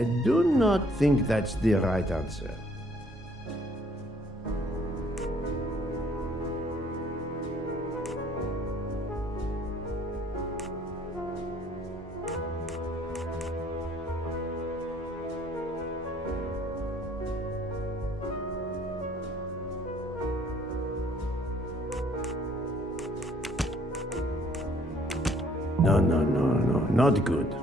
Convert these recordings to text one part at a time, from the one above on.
I do not think that's the right answer. No, not good.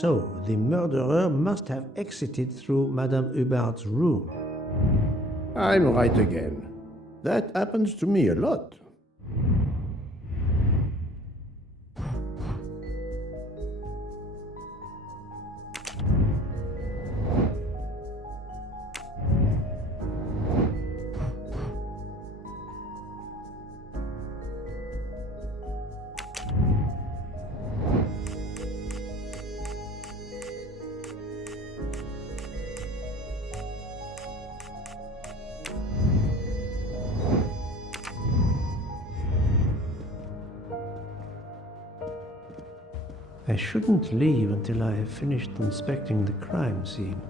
So, the murderer must have exited through Madame Hubbard's room. I'm right again. That happens to me a lot. I shouldn't leave until I have finished inspecting the crime scene.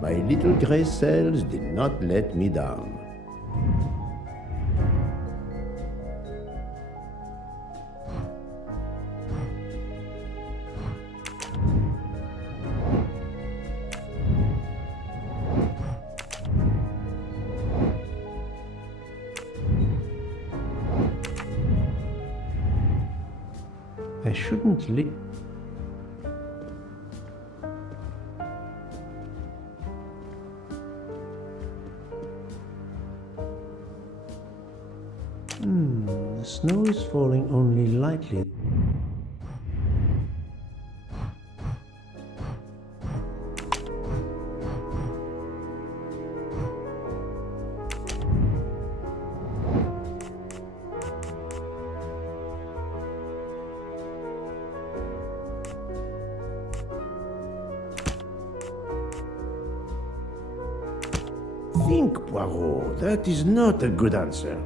My little gray cells did not let me down. I shouldn't leave. The snow is falling only lightly. Think, Poirot. That is not a good answer.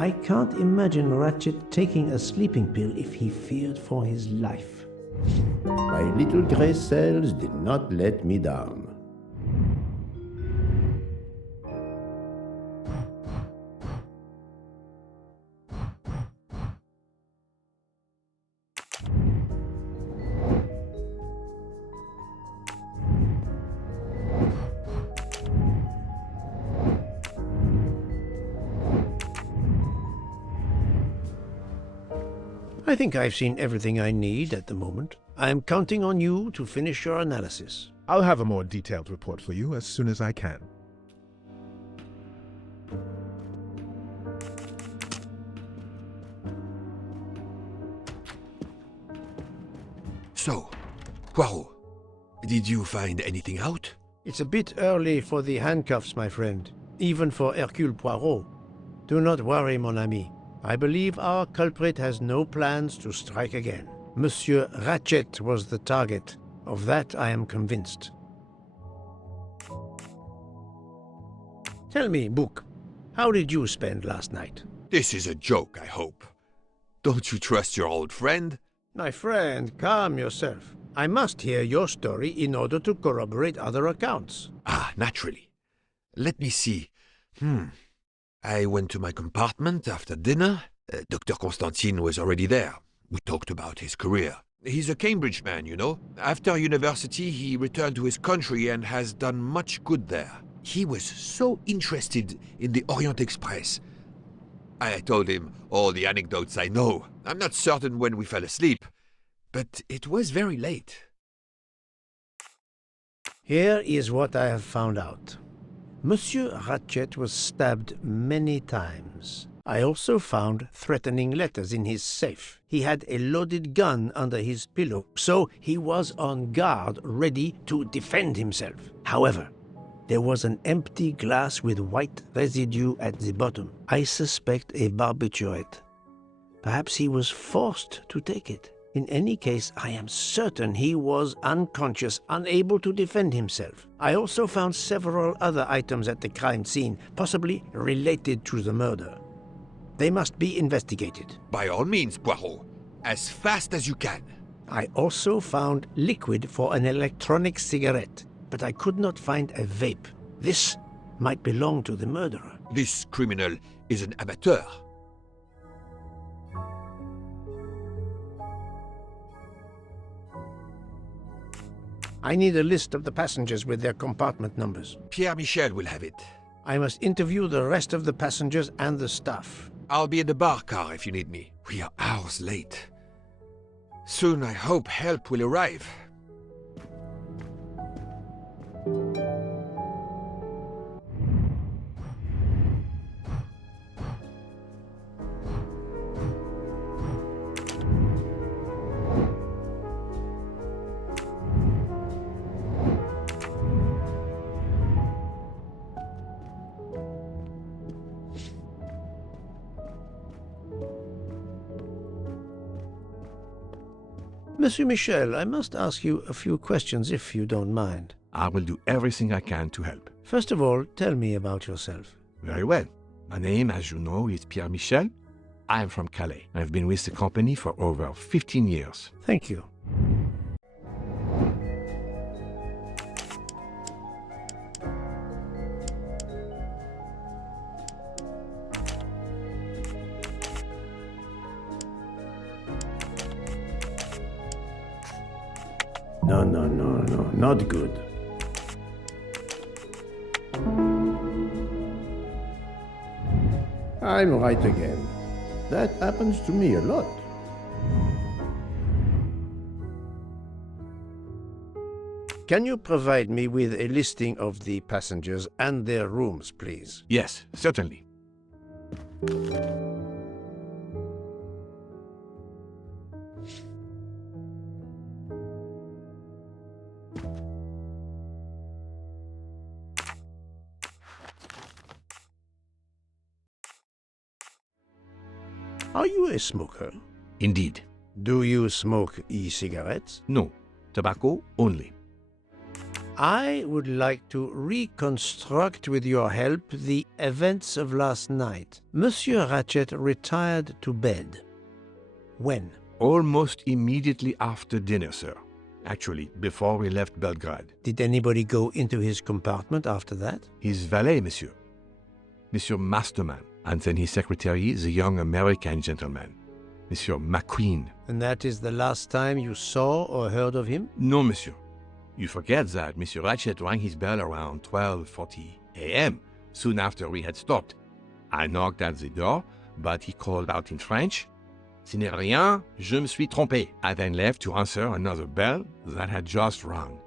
I can't imagine Ratchet taking a sleeping pill if he feared for his life. My little gray cells did not let me down. I think I've seen everything I need at the moment. I'm counting on you to finish your analysis. I'll have a more detailed report for you as soon as I can. So, Poirot, did you find anything out? It's a bit early for the handcuffs, my friend, even for Hercule Poirot. Do not worry, mon ami. I believe our culprit has no plans to strike again. Monsieur Ratchet was the target. Of that I am convinced. Tell me, Book, how did you spend last night? This is a joke, I hope. Don't you trust your old friend? My friend, calm yourself. I must hear your story in order to corroborate other accounts. Ah, naturally. Let me see. I went to my compartment after dinner. Dr. Constantine was already there. We talked about his career. He's a Cambridge man, you know. After university, he returned to his country and has done much good there. He was so interested in the Orient Express. I told him all the anecdotes I know. I'm not certain when we fell asleep, but it was very late. Here is what I have found out. Monsieur Ratchet was stabbed many times. I also found threatening letters in his safe. He had a loaded gun under his pillow, so he was on guard, ready to defend himself. However, there was an empty glass with white residue at the bottom. I suspect a barbiturate. Perhaps he was forced to take it. In any case, I am certain he was unconscious, unable to defend himself. I also found several other items at the crime scene, possibly related to the murder. They must be investigated. By all means, Poirot. As fast as you can. I also found liquid for an electronic cigarette, but I could not find a vape. This might belong to the murderer. This criminal is an amateur. I need a list of the passengers with their compartment numbers. Pierre Michel will have it. I must interview the rest of the passengers and the staff. I'll be in the bar car if you need me. We are hours late. Soon I hope help will arrive. Monsieur Michel, I must ask you a few questions if you don't mind. I will do everything I can to help. First of all, tell me about yourself. Very well. My name, as you know, is Pierre Michel. I am from Calais. I've been with the company for over 15 years. Thank you. No, not good. I'm right again. That happens to me a lot. Can you provide me with a listing of the passengers and their rooms, please? Yes, certainly. Are you a smoker? Indeed. Do you smoke e-cigarettes? No, tobacco only. I would like to reconstruct with your help the events of last night. Monsieur Ratchet retired to bed. When? Almost immediately after dinner, sir. Actually, before we left Belgrade. Did anybody go into his compartment after that? His valet, monsieur. Monsieur Masterman. And then his secretary, the young American gentleman, Monsieur McQueen. And that is the last time you saw or heard of him? No, monsieur. You forget that Monsieur Ratchet rang his bell around 12:40 a.m., soon after we had stopped. I knocked at the door, but he called out in French, "Ce n'est rien, je me suis trompé." I then left to answer another bell that had just rung.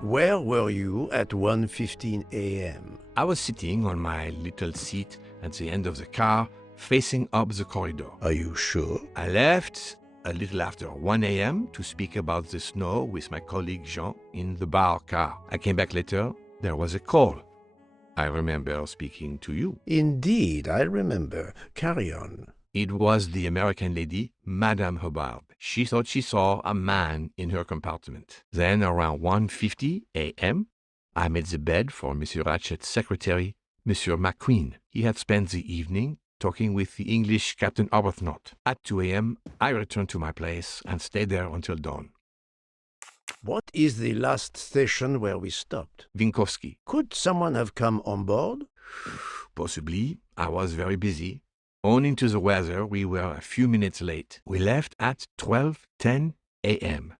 Where were you at 1:15 a.m.? I was sitting on my little seat at the end of the car, facing up the corridor. Are you sure? I left a little after 1 a.m. to speak about the snow with my colleague Jean in the bar car. I came back later. There was a call. I remember speaking to you. Indeed, I remember. Carry on. It was the American lady, Madame Hubbard. She thought she saw a man in her compartment. Then, around 1:50 a.m., I made the bed for Monsieur Ratchet's secretary, Monsieur McQueen. He had spent the evening talking with the English Captain Arbuthnot. At 2 a.m., I returned to my place and stayed there until dawn. What is the last station where we stopped? Winkowski. Could someone have come on board? Possibly. I was very busy. Owing to the weather, we were a few minutes late. We left at 12:10 a.m.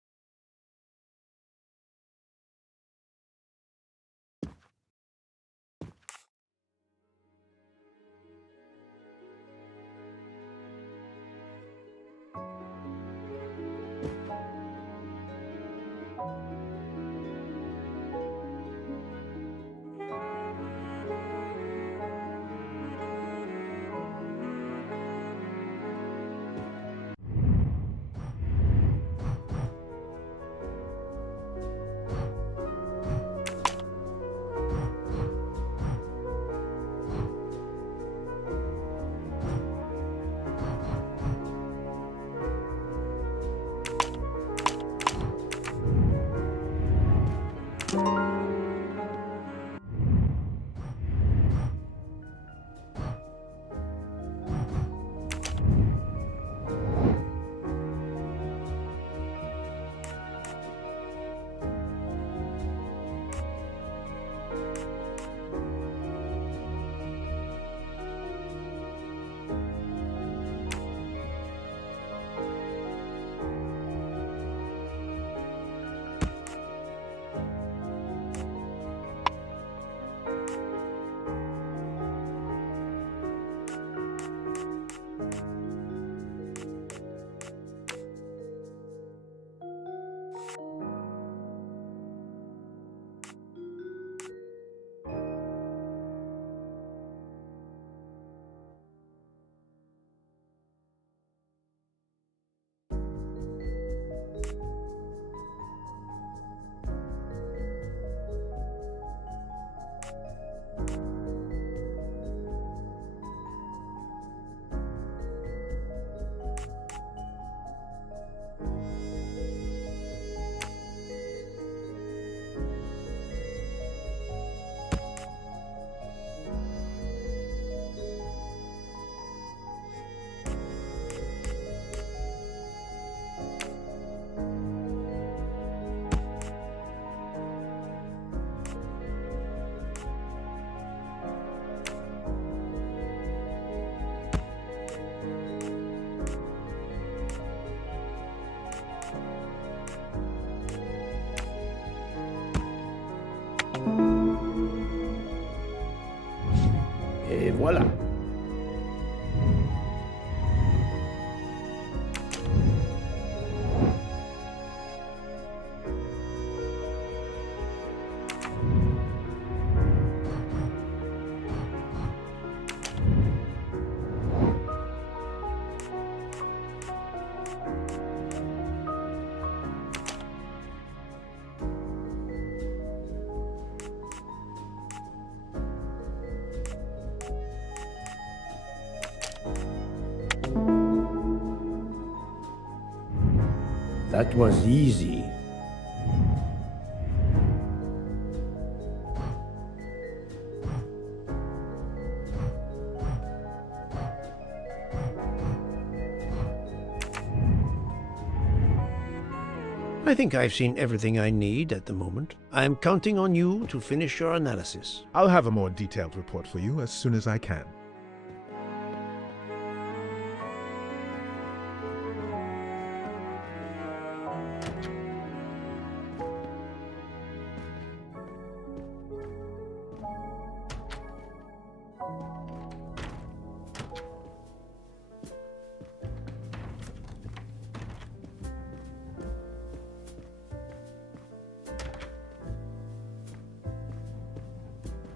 Et voilà. That was easy. I think I've seen everything I need at the moment. I'm counting on you to finish your analysis. I'll have a more detailed report for you as soon as I can.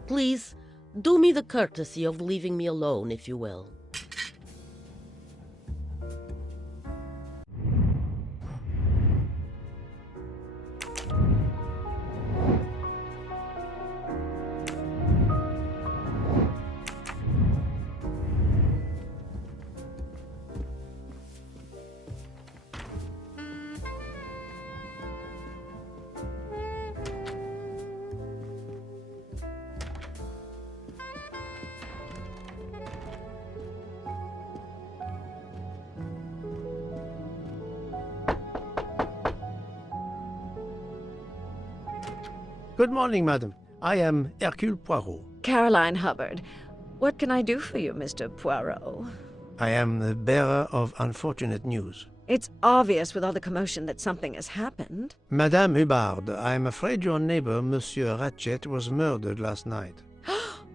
Please, do me the courtesy of leaving me alone, if you will. Good morning, madam. I am Hercule Poirot. Caroline Hubbard. What can I do for you, Mr. Poirot? I am the bearer of unfortunate news. It's obvious with all the commotion that something has happened. Madame Hubbard, I am afraid your neighbor, Monsieur Ratchet, was murdered last night.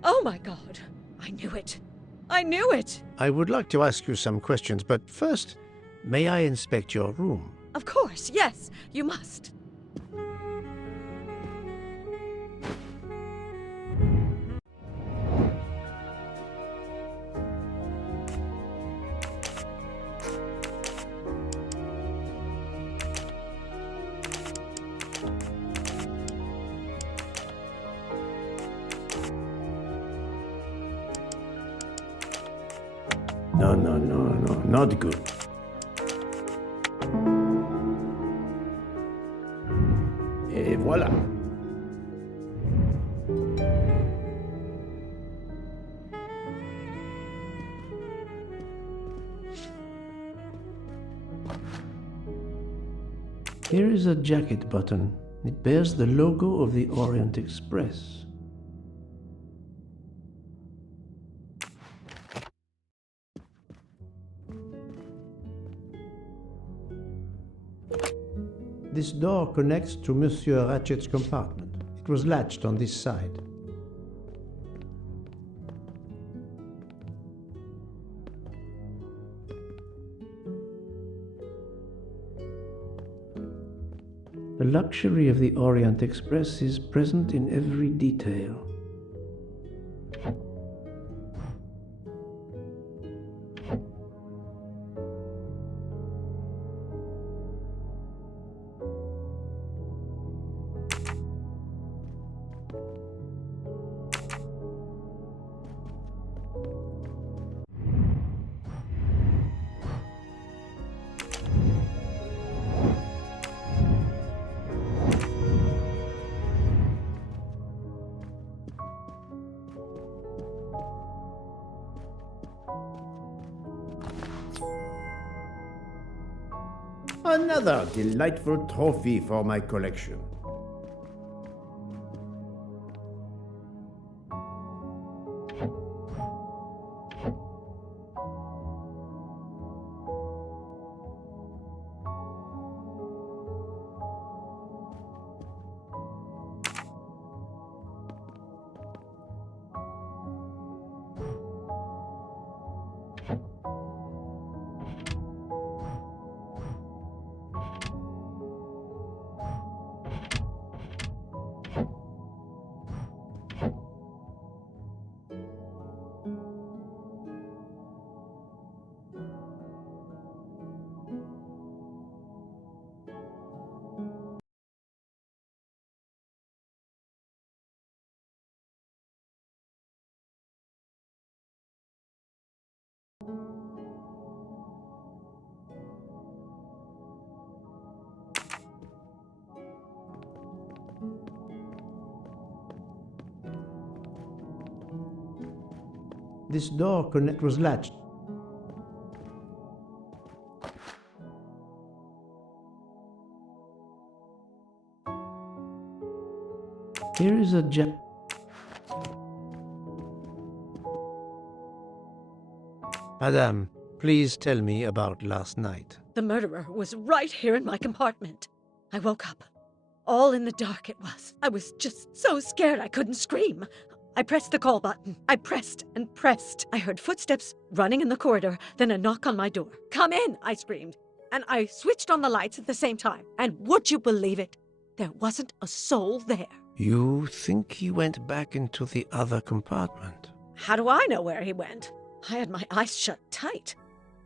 Oh my God! I knew it! I knew it! I would like to ask you some questions, but first, may I inspect your room? Of course, yes, you must. No, not good. Et voilà. Here is a jacket button. It bears the logo of the Orient Express. This door connects to Monsieur Ratchet's compartment. It was latched on this side. The luxury of the Orient Express is present in every detail. Another delightful trophy for my collection. This door was latched. Here is a Madame, please tell me about last night. The murderer was right here in my compartment. I woke up. All in the dark it was. I was just so scared I couldn't scream. I pressed the call button. I pressed and pressed. I heard footsteps running in the corridor, then a knock on my door. "Come in," I screamed. And I switched on the lights at the same time. And would you believe it? There wasn't a soul there. You think he went back into the other compartment? How do I know where he went? I had my eyes shut tight.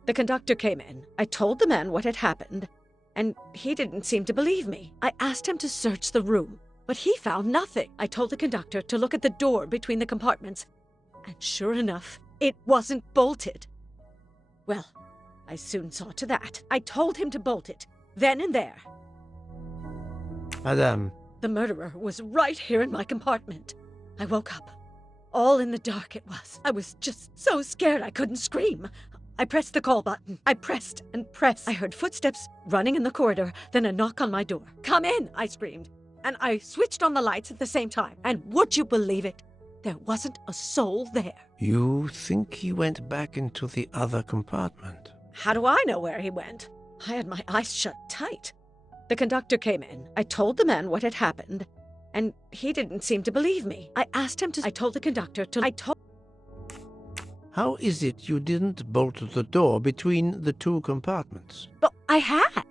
The conductor came in. I told the man what had happened, and he didn't seem to believe me. I asked him to search the room, but he found nothing. I told the conductor to look at the door between the compartments, and sure enough, it wasn't bolted. Well, I soon saw to that. I told him to bolt it, then and there. Madame, the murderer was right here in my compartment. I woke up. All in the dark it was. I was just so scared I couldn't scream. I pressed the call button. I pressed and pressed. I heard footsteps running in the corridor, then a knock on my door. "Come in," I screamed. and I switched on the lights at the same time. And would you believe it? There wasn't a soul there. You think he went back into the other compartment? How do I know where he went? I had my eyes shut tight. The conductor came in. I told the man what had happened, and he didn't seem to believe me. I asked him to... I told the conductor to... How is it you didn't bolt the door between the two compartments? But I had.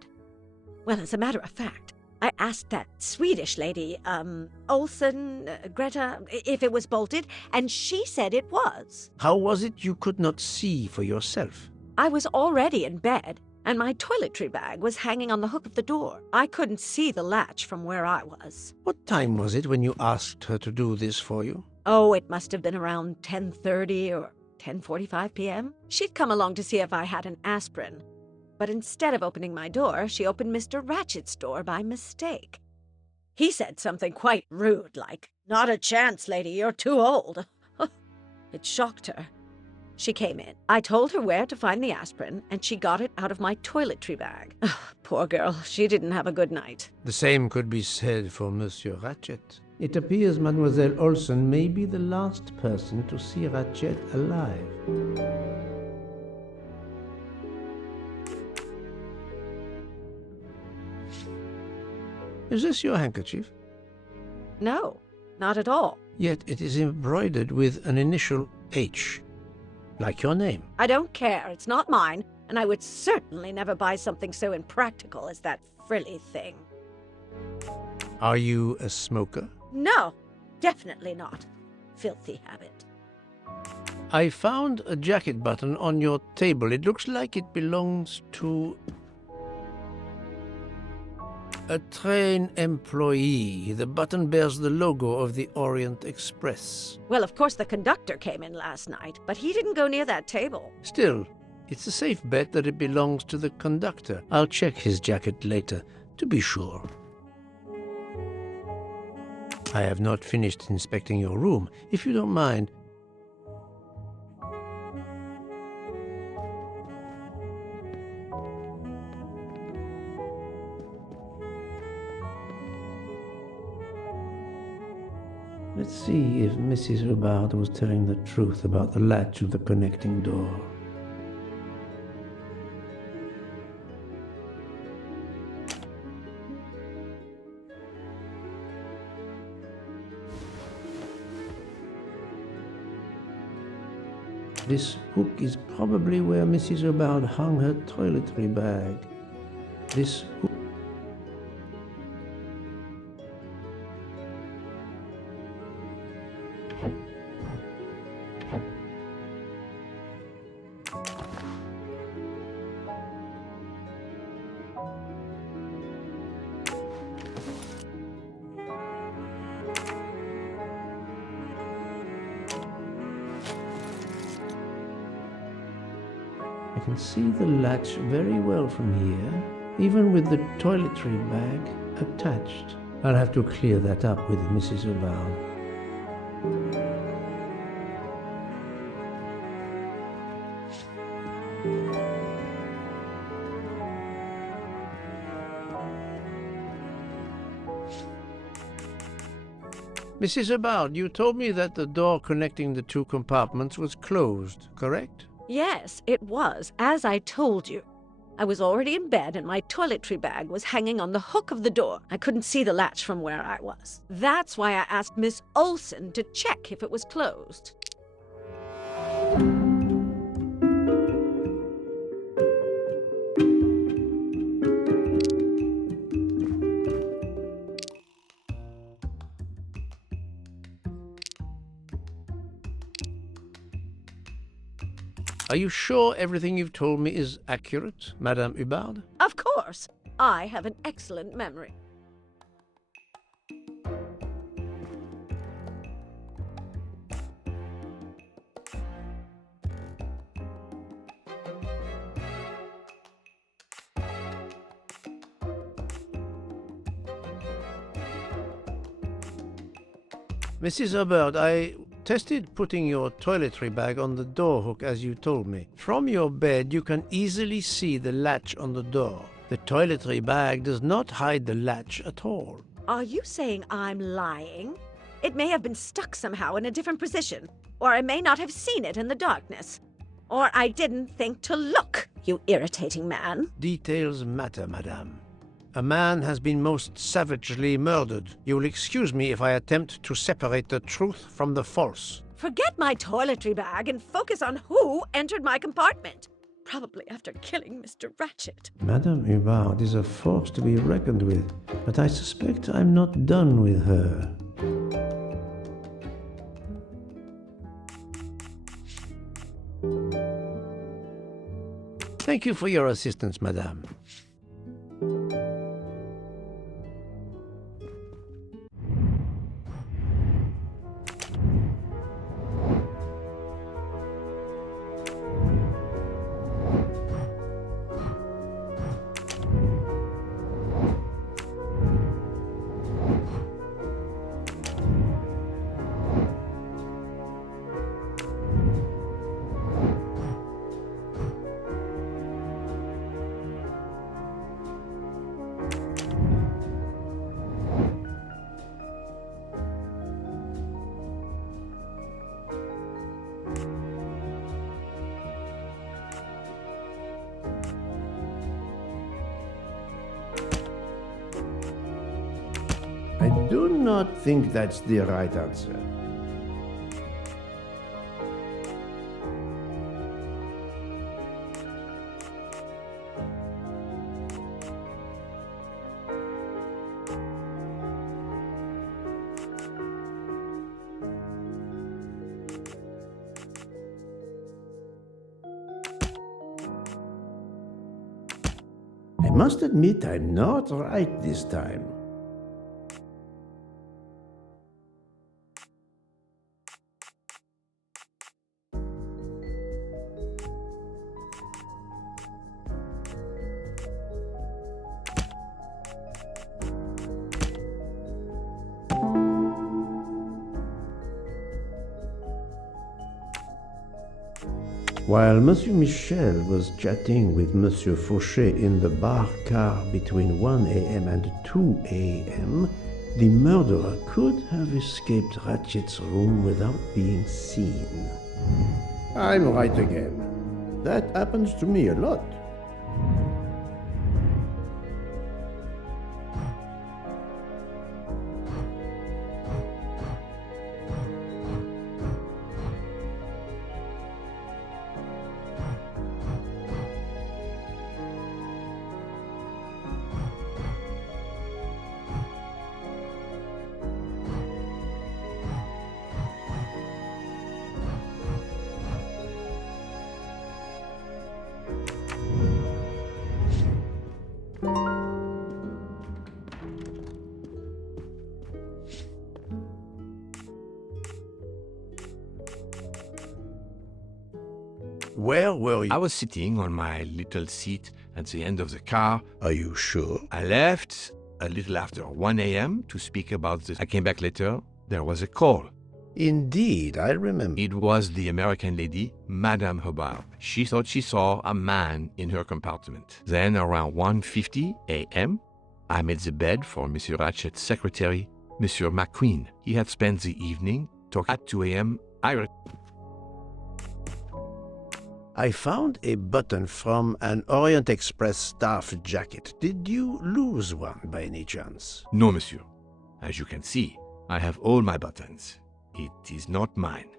Well, as a matter of fact, I asked that Swedish lady, Olsen, Greta, if it was bolted, and she said it was. How was it you could not see for yourself? I was already in bed, and my toiletry bag was hanging on the hook of the door. I couldn't see the latch from where I was. What time was it when you asked her to do this for you? Oh, it must have been around 10:30 or 10:45 p.m. She'd come along to see if I had an aspirin. But instead of opening my door, she opened Mr. Ratchet's door by mistake. He said something quite rude, like, "Not a chance, lady, you're too old." It shocked her. She came in. I told her where to find the aspirin, and she got it out of my toiletry bag. Poor girl, she didn't have a good night. The same could be said for Monsieur Ratchet. It appears Mademoiselle Olsen may be the last person to see Ratchet alive. Is this your handkerchief? No, not at all. Yet it is embroidered with an initial H, like your name. I don't care. It's not mine, and I would certainly never buy something so impractical as that frilly thing. Are you a smoker? No, definitely not. Filthy habit. I found a jacket button on your table. It looks like it belongs to a train employee. The button bears the logo of the Orient Express. Well, of course the conductor came in last night, but he didn't go near that table. Still, it's a safe bet that it belongs to the conductor. I'll check his jacket later, to be sure. I have not finished inspecting your room. If you don't mind, let's see if Mrs. Hubbard was telling the truth about the latch of the connecting door. This hook is probably where Mrs. Hubbard hung her toiletry bag. This hook... I can see the latch very well from here, even with the toiletry bag attached. I'll have to clear that up with Mrs. Hubbard. Mrs. Hubbard, you told me that the door connecting the two compartments was closed, correct? Yes, it was, as I told you. I was already in bed and my toiletry bag was hanging on the hook of the door. I couldn't see the latch from where I was. That's why I asked Miss Olsen to check if it was closed. Are you sure everything you've told me is accurate, Madame Hubbard? Of course. I have an excellent memory. Mrs. Hubbard, I tested putting your toiletry bag on the door hook as you told me. From your bed, you can easily see the latch on the door. The toiletry bag does not hide the latch at all. Are you saying I'm lying? It may have been stuck somehow in a different position, or I may not have seen it in the darkness. Or I didn't think to look, you irritating man. Details matter, madame. A man has been most savagely murdered. You will excuse me if I attempt to separate the truth from the false. Forget my toiletry bag and focus on who entered my compartment. Probably after killing Mr. Ratchet. Madame Hubbard is a force to be reckoned with, but I suspect I'm not done with her. Thank you for your assistance, madame. I do not think that's the right answer. I must admit I'm not right this time. While Monsieur Michel was chatting with Monsieur Fauchet in the bar car between 1 a.m. and 2 a.m., the murderer could have escaped Ratchet's room without being seen. I'm right again. That happens to me a lot. Where were you? I was sitting on my little seat at the end of the car. Are you sure? I left a little after 1 a.m. to speak about this. I came back later. There was a call. Indeed, I remember. It was the American lady, Madame Hubbard. She thought she saw a man in her compartment. Then around 1:50 a.m., I made the bed for Monsieur Ratchet's secretary, Monsieur McQueen. He had spent the evening talking. At 2 a.m., I found a button from an Orient Express staff jacket. Did you lose one by any chance? No, monsieur. As you can see, I have all my buttons. It is not mine.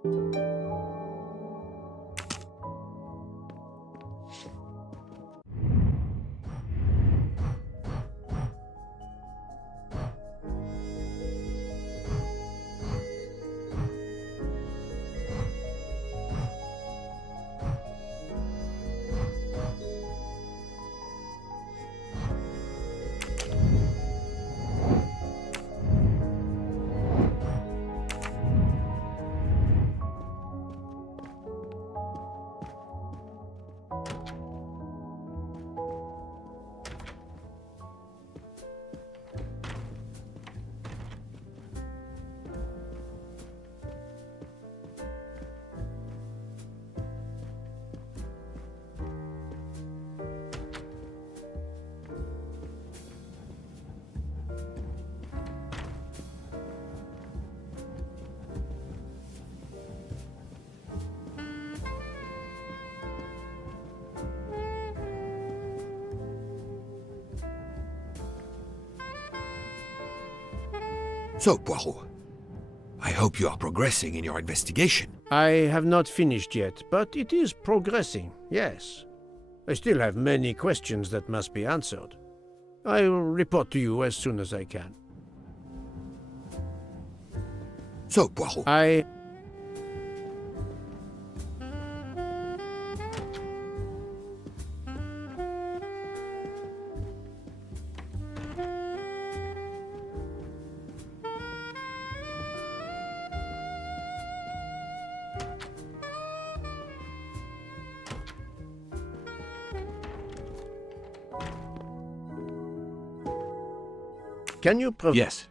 So, Poirot, I hope you are progressing in your investigation. I have not finished yet, but it is progressing, yes. I still have many questions that must be answered. I will report to you as soon as I can. So, Poirot, Can you Yes.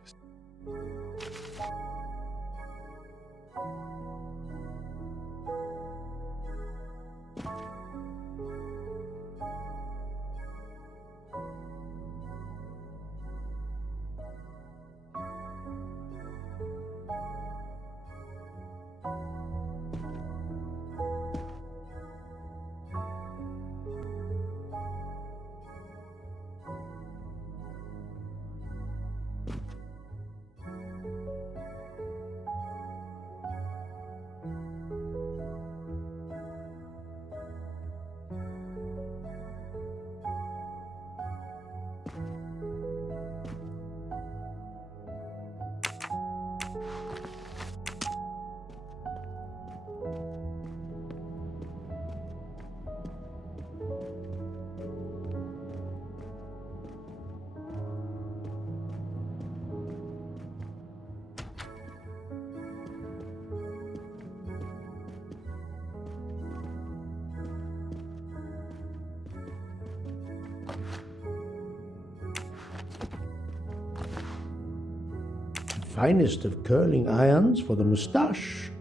Finest of curling irons for the moustache.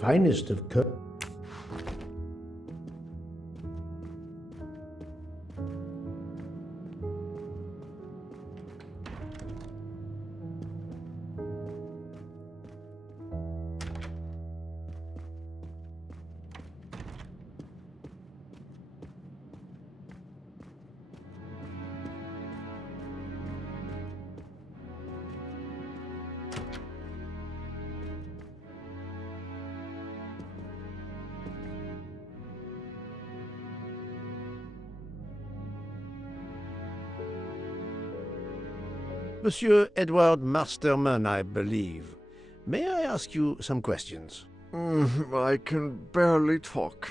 Finest of Monsieur Edward Masterman, I believe. May I ask you some questions? I can barely talk.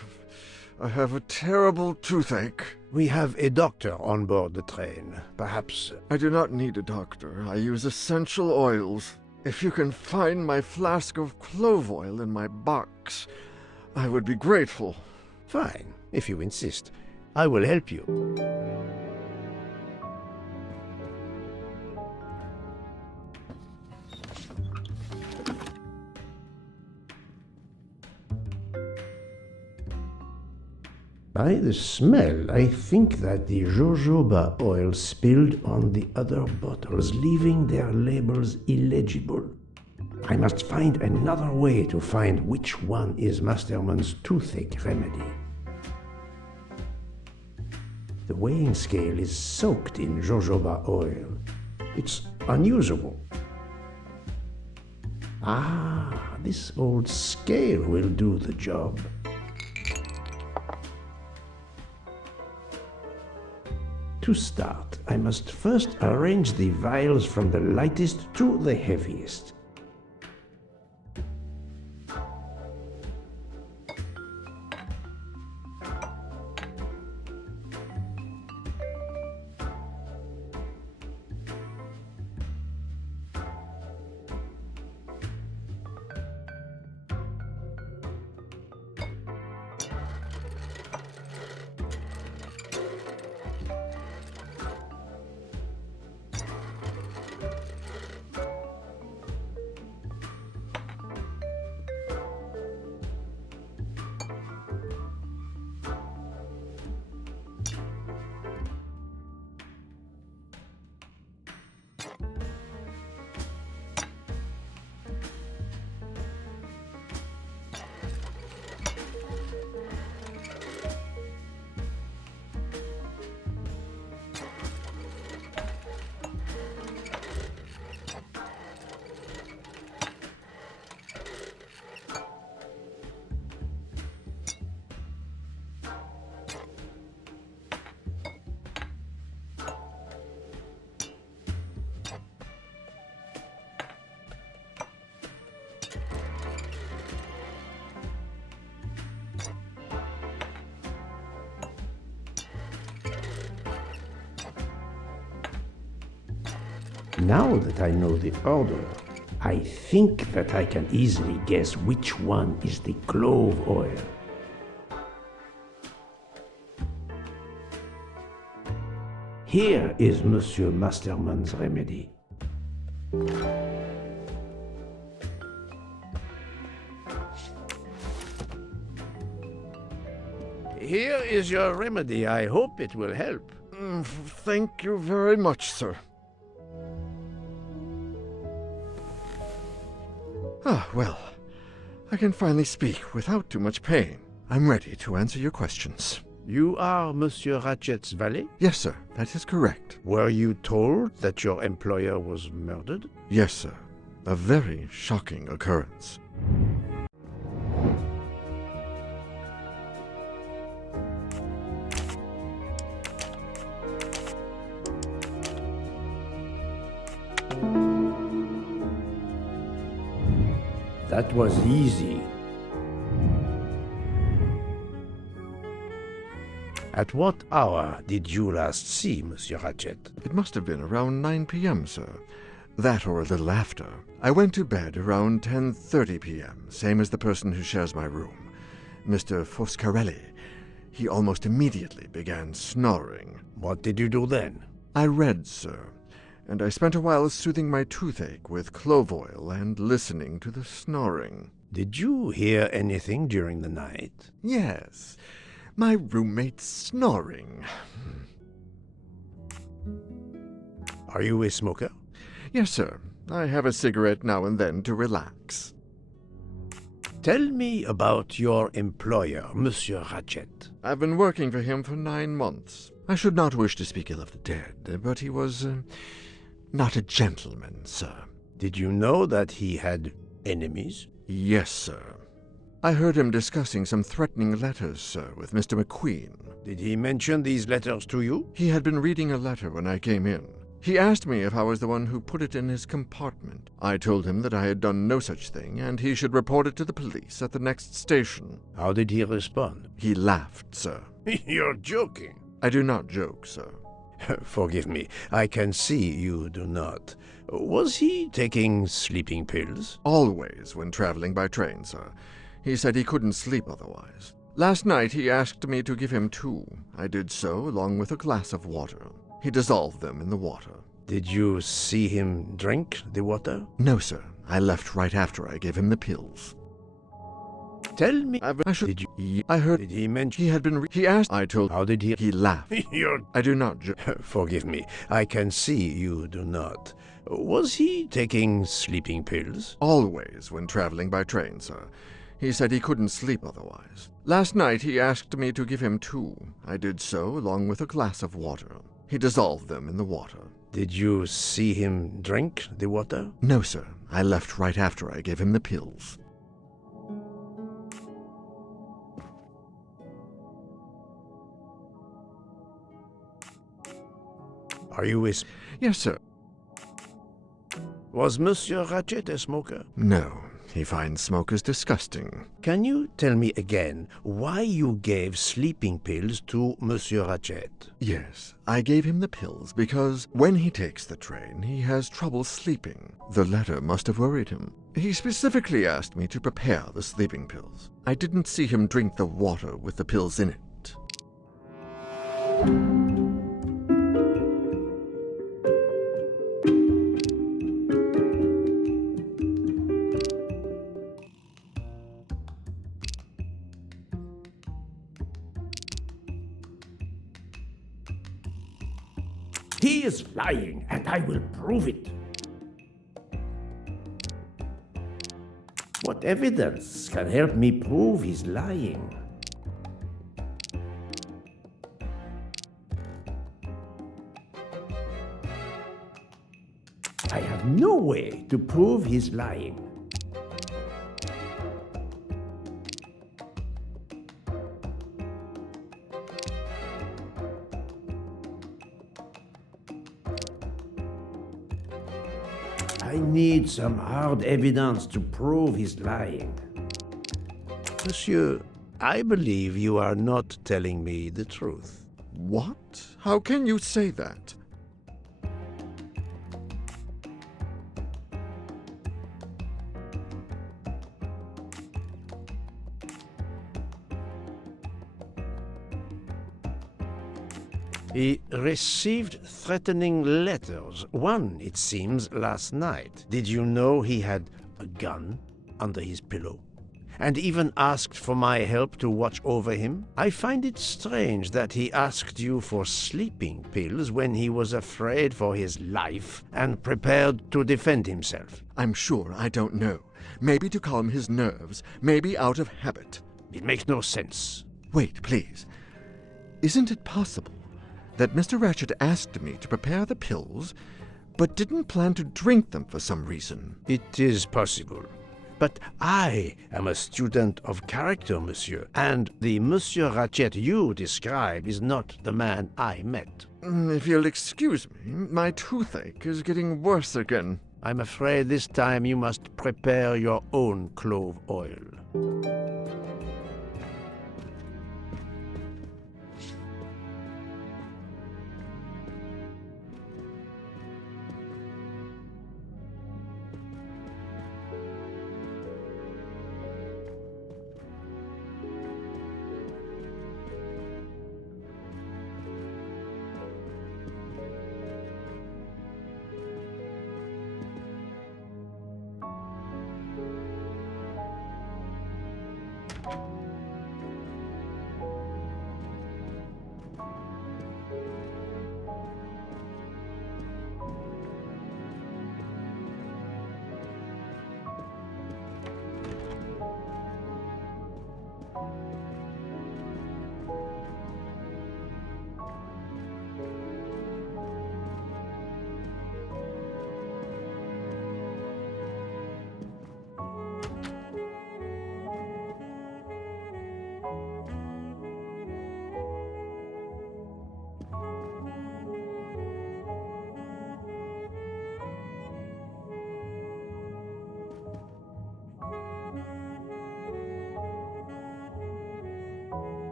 I have a terrible toothache. We have a doctor on board the train. Perhaps... I do not need a doctor. I use essential oils. If you can find my flask of clove oil in my box, I would be grateful. Fine, if you insist. I will help you. By the smell, I think that the jojoba oil spilled on the other bottles, leaving their labels illegible. I must find another way to find which one is Masterman's toothache remedy. The weighing scale is soaked in jojoba oil. It's unusable. Ah, this old scale will do the job. To start, I must first arrange the vials from the lightest to the heaviest. Now that I know the order, I think that I can easily guess which one is the clove oil. Here is Monsieur Masterman's remedy. Here is your remedy. I hope it will help. Thank you very much, sir. Well, I can finally speak without too much pain. I'm ready to answer your questions. You are Monsieur Ratchet's valet? Yes, sir, that is correct. Were you told that your employer was murdered? Yes, sir. A very shocking occurrence. That was easy. At what hour did you last see Monsieur Ratchet? It must have been around 9 p.m., sir. That or a little after. I went to bed around 10:30 p.m., same as the person who shares my room, Mr. Foscarelli. He almost immediately began snoring. What did you do then? I read, sir, and I spent a while soothing my toothache with clove oil and listening to the snoring. Did you hear anything during the night? Yes, my roommate snoring. Are you a smoker? Yes, sir. I have a cigarette now and then to relax. Tell me about your employer, Monsieur Ratchet. I've been working for him for 9 months. I should not wish to speak ill of the dead, but he was not a gentleman, sir. Did you know that he had enemies? Yes, sir. I heard him discussing some threatening letters, sir, with Mr. McQueen. Did he mention these letters to you? He had been reading a letter when I came in. He asked me if I was the one who put it in his compartment. I told him that I had done no such thing, and he should report it to the police at the next station. How did he respond? He laughed, sir. You're joking. I do not joke, sir. Forgive me, I can see you do not. Was he taking sleeping pills? Always when traveling by train, sir. He said he couldn't sleep otherwise. Last night he asked me to give him 2. I did so, along with a glass of water. He dissolved them in the water. Did you see him drink the water? No, sir. I left right after I gave him the pills. Tell me, Did you? I heard. Did he mention He had been. He asked. I told. How did he? He laughed. You're... I do not joke. Forgive me, I can see you do not. Was he taking sleeping pills? Always when traveling by train, sir. He said he couldn't sleep otherwise. Last night he asked me to give him 2. I did so, along with a glass of water. He dissolved them in the water. Did you see him drink the water? No, sir. I left right after I gave him the pills. Are you a... Yes, sir. Was Monsieur Ratchet a smoker? No. He finds smokers disgusting. Can you tell me again why you gave sleeping pills to Monsieur Ratchet? Yes, I gave him the pills because when he takes the train, he has trouble sleeping. The letter must have worried him. He specifically asked me to prepare the sleeping pills. I didn't see him drink the water with the pills in it. He is lying, and I will prove it. What evidence can help me prove he's lying? I have no way to prove he's lying. I need some hard evidence to prove he's lying. Monsieur, I believe you are not telling me the truth. What? How can you say that? He received threatening letters. One, it seems, last night. Did you know he had a gun under his pillow? And even asked for my help to watch over him? I find it strange that he asked you for sleeping pills when he was afraid for his life and prepared to defend himself. I'm sure I don't know. Maybe to calm his nerves, maybe out of habit. It makes no sense. Wait, please. Isn't it possible that Mr. Ratchet asked me to prepare the pills, but didn't plan to drink them for some reason? It is possible. But I am a student of character, monsieur, and the Monsieur Ratchet you describe is not the man I met. If you'll excuse me, my toothache is getting worse again. I'm afraid this time you must prepare your own clove oil.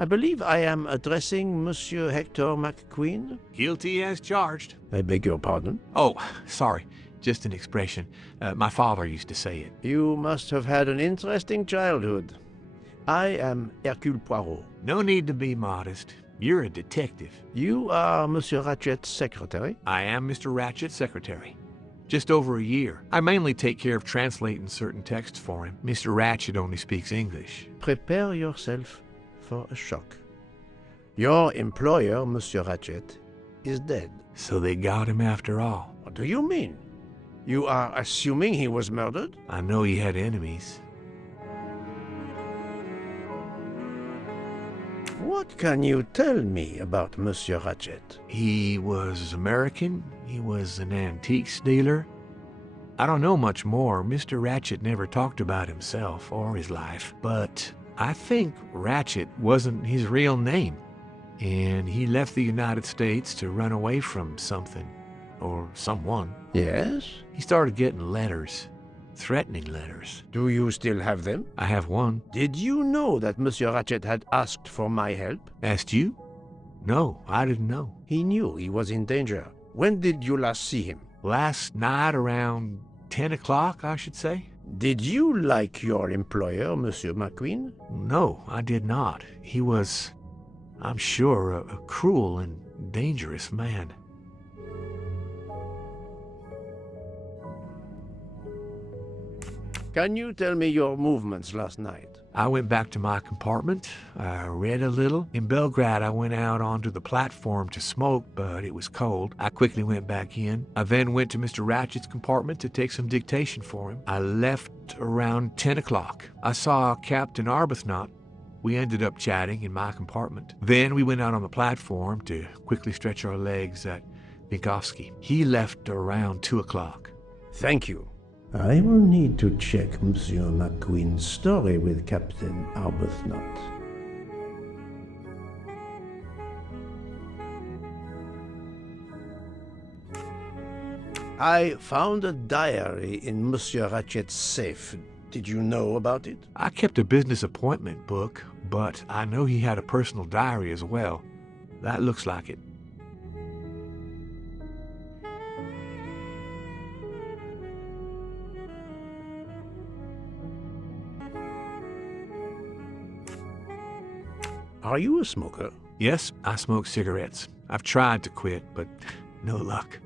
I believe I am addressing Monsieur Hector McQueen. Guilty as charged. I beg your pardon. Oh, sorry. Just an expression. My father used to say it. You must have had an interesting childhood. I am Hercule Poirot. No need to be modest. You're a detective. You are Monsieur Ratchet's secretary? I am Mr. Ratchet's secretary. Just over a year. I mainly take care of translating certain texts for him. Mr. Ratchet only speaks English. Prepare yourself for a shock. Your employer, Monsieur Ratchet, is dead. So they got him after all. What do you mean? You are assuming he was murdered? I know he had enemies. What can you tell me about Monsieur Ratchet? He was American. He was an antiques dealer. I don't know much more. Mr. Ratchet never talked about himself or his life, but I think Ratchet wasn't his real name, and he left the United States to run away from something, or someone. Yes? He started getting letters, threatening letters. Do you still have them? I have one. Did you know that Monsieur Ratchet had asked for my help? Asked you? No, I didn't know. He knew he was in danger. When did you last see him? Last night around 10 o'clock, I should say. Did you like your employer, Monsieur McQueen? No, I did not. He was, I'm sure, a cruel and dangerous man. Can you tell me your movements last night? I went back to my compartment. I read a little. In Belgrade, I went out onto the platform to smoke, but it was cold. I quickly went back in. I then went to Mr. Ratchet's compartment to take some dictation for him. I left around 10 o'clock. I saw Captain Arbuthnot. We ended up chatting in my compartment. Then we went out on the platform to quickly stretch our legs at Vinkovsky. He left around 2 o'clock. Thank you. I will need to check Monsieur McQueen's story with Captain Arbuthnot. I found a diary in Monsieur Ratchet's safe. Did you know about it? I kept a business appointment book, but I know he had a personal diary as well. That looks like it. Are you a smoker? Yes, I smoke cigarettes. I've tried to quit, but no luck.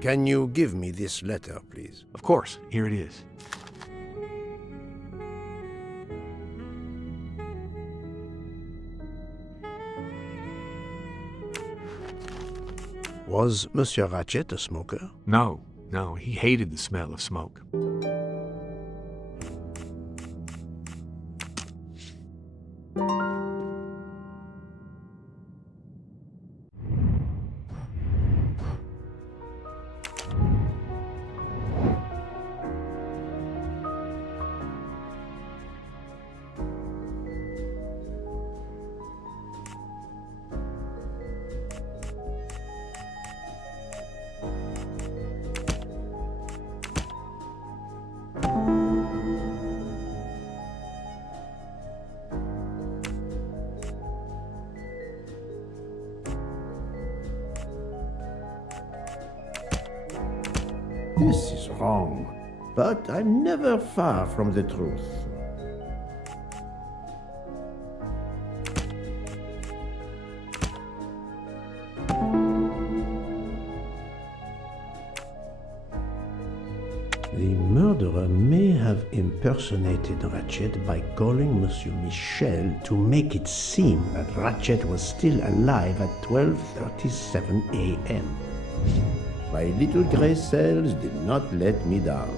Can you give me this letter, please? Of course, here it is. Was Monsieur Ratchet a smoker? No, he hated the smell of smoke. This is wrong, but I'm never far from the truth. The murderer may have impersonated Ratchet by calling Monsieur Michel to make it seem that Ratchet was still alive at 12:37 a.m. My little gray cells did not let me down.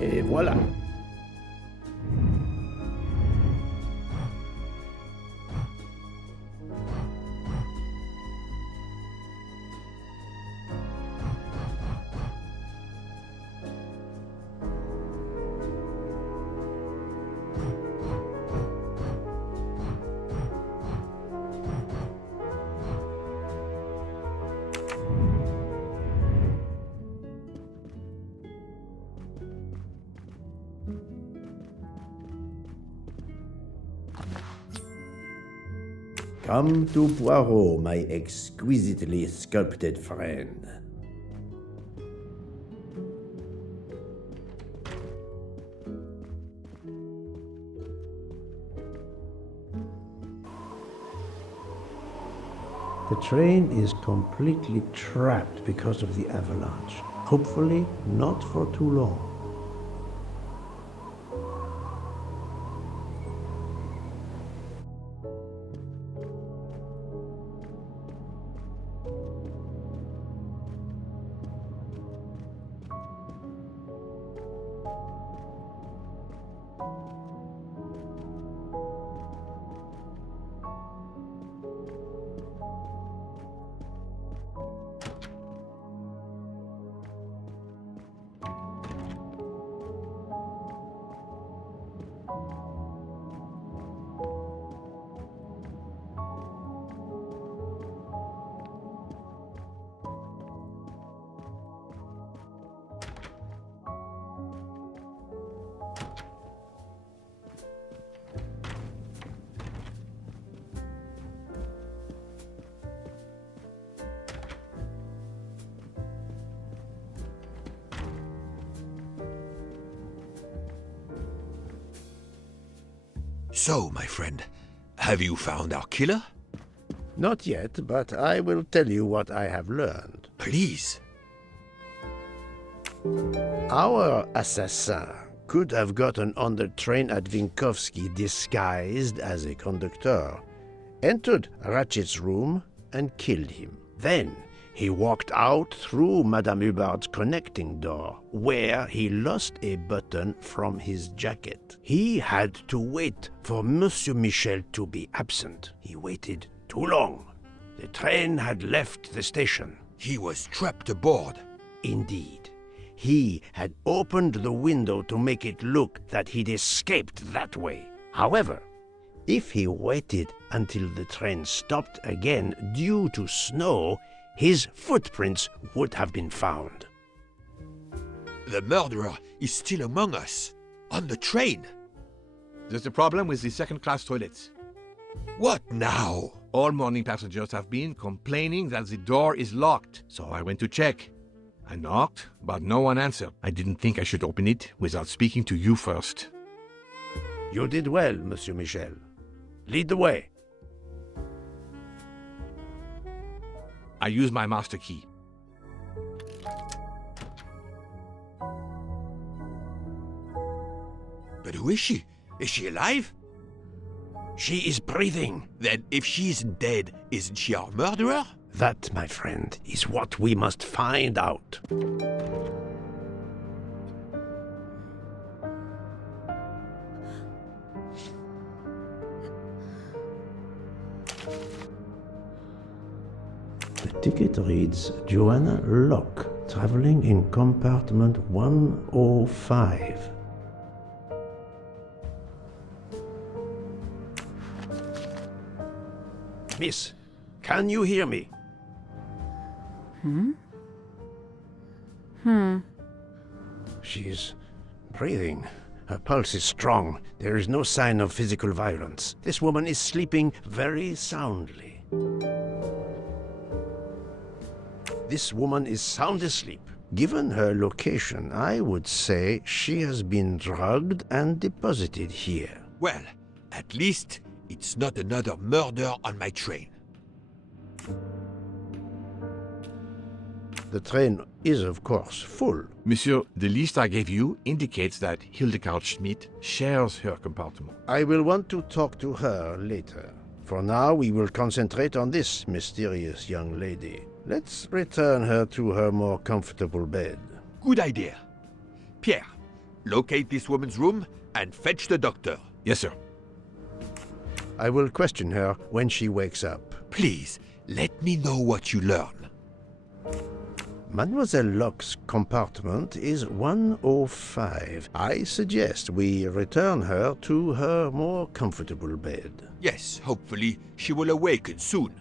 Et voilà. Come to Poirot, my exquisitely sculpted friend. The train is completely trapped because of the avalanche. Hopefully, not for too long. So, my friend, have you found our killer? Not yet, but I will tell you what I have learned. Please. Our assassin could have gotten on the train at Vinkovsky disguised as a conductor, entered Ratchet's room, and killed him. Then he walked out through Madame Hubbard's connecting door, where he lost a button from his jacket. He had to wait for Monsieur Michel to be absent. He waited too long. The train had left the station. He was trapped aboard. Indeed. He had opened the window to make it look that he'd escaped that way. However, if he waited until the train stopped again due to snow, his footprints would have been found. The murderer is still among us, on the train. There's a problem with the second-class toilets. What now? All morning passengers have been complaining that the door is locked, so I went to check. I knocked, but no one answered. I didn't think I should open it without speaking to you first. You did well, Monsieur Michel. Lead the way. I used my master key. But who is she? Is she alive? She is breathing. Then if she isn't dead, isn't she our murderer? That, my friend, is what we must find out. The ticket reads Joanna Locke, traveling in compartment 105. Miss, can you hear me? She's breathing. Her pulse is strong. There is no sign of physical violence. This woman is sleeping very soundly. This woman is sound asleep. Given her location, I would say she has been drugged and deposited here. Well, at least it's not another murder on my train. The train is, of course, full. Monsieur, the list I gave you indicates that Hildegard Schmidt shares her compartment. I will want to talk to her later. For now, we will concentrate on this mysterious young lady. Let's return her to her more comfortable bed. Good idea. Pierre, locate this woman's room and fetch the doctor. Yes, sir. I will question her when she wakes up. Please, let me know what you learn. Mademoiselle Locke's compartment is 105. I suggest we return her to her more comfortable bed. Yes, hopefully she will awaken soon.